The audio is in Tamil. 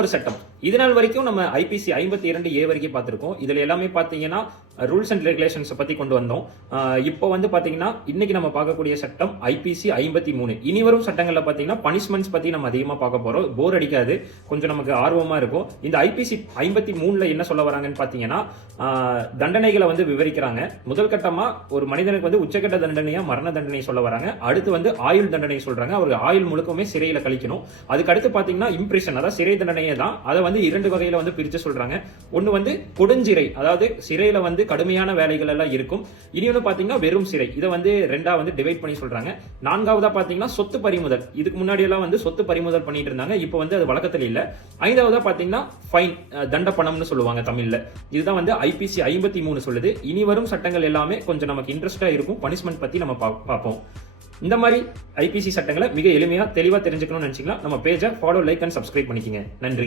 ஒரு சட்டம். இது நாள் வரைக்கும் நம்ம ஐபிசி 52A வரைக்கும் பார்த்திருக்கோம். இதுல எல்லாமே பாத்தீங்கன்னா ரூல்ஸ் அண்ட் ரெகுலேஷன்ஸ் பத்தி கொண்டு வந்தோம். இப்போ வந்து பாத்தீங்கன்னா இன்னைக்கு நம்ம பார்க்கக்கூடிய சட்டம் ஐபிசி 53. இனி வரும் சட்டங்கள்ல பாத்தீங்கன்னா பனிஷ்மெண்ட்ஸ் பத்தி நம்ம அதிகமா பார்க்க போறோம். போர் அடிக்காது, கொஞ்சம் நமக்கு ஆர்வமா இருக்கும். இந்த ஐபிசி 53ல என்ன சொல்ல வராங்கன்னு பாத்தீங்கன்னா தண்டனைகளை வந்து விவரிக்கிறாங்க. முதல் கட்டமா ஒரு மனிதனுக்கு வந்து உச்சக்கட்ட தண்டனையா மரண தண்டனை சொல்ல வராங்க. அடுத்து வந்து ஆயுள் தண்டனை சொல்றாங்க. அவர் ஆயுள் முழுக்கமே சிறையில கழிக்கணும். அதுக்கு அடுத்து பாத்தீங்கன்னா இம்ப்ரிசன், அதாவது சிறை தண்டனையே தான். அதை வந்து 2 வகையில வந்து பிரிச்சு சொல்றாங்க. ஒன்னு வந்து கொடுஞ்சிறை, அதாவது சிறையில வந்து கடுமையான வேலைகள் எல்லாம் இருக்கும். இன்னொன்னு பாத்தீங்கன்னா வெறும் சிறை. இதை வந்து 2ஆ வந்து டிவைட் பண்ணி சொல்றாங்க. 4ஆவதா பாத்தீங்கன்னா சொத்து பறிமுதல். இதுக்கு முன்னாடி எல்லாம் வந்து சொத்து பறிமுதல் பண்ணிட்டு இருந்தாங்க. இப்போ வந்து அது வழக்கத்தில் இல்ல. 5ஆவதா பாத்தீங்கன்னா ஃபைன், தண்ட பணம்னு சொல்லுவாங்க தமிழ்ல. இதுதான் வந்து ஐபிசி 53 சொல்லுது. இனி வரும் சட்டங்கள் எல்லாமே கொஞ்சம் நமக்கு இன்ட்ரெஸ்டா இருக்கும். பனிஷ்மெண்ட் பத்தி நம்ம பார்ப்போம். இந்த மாதிரி ஐபிசி சட்டங்களை மிக எளிமையா தெளிவா தெரிஞ்சுக்கணும்னு நினைச்சீங்கன்னா நம்ம பேஜை ஃபாலோ, லைக் அண்ட் சப்ஸ்கிரைப் பண்ணிக்கங்க. நன்றி.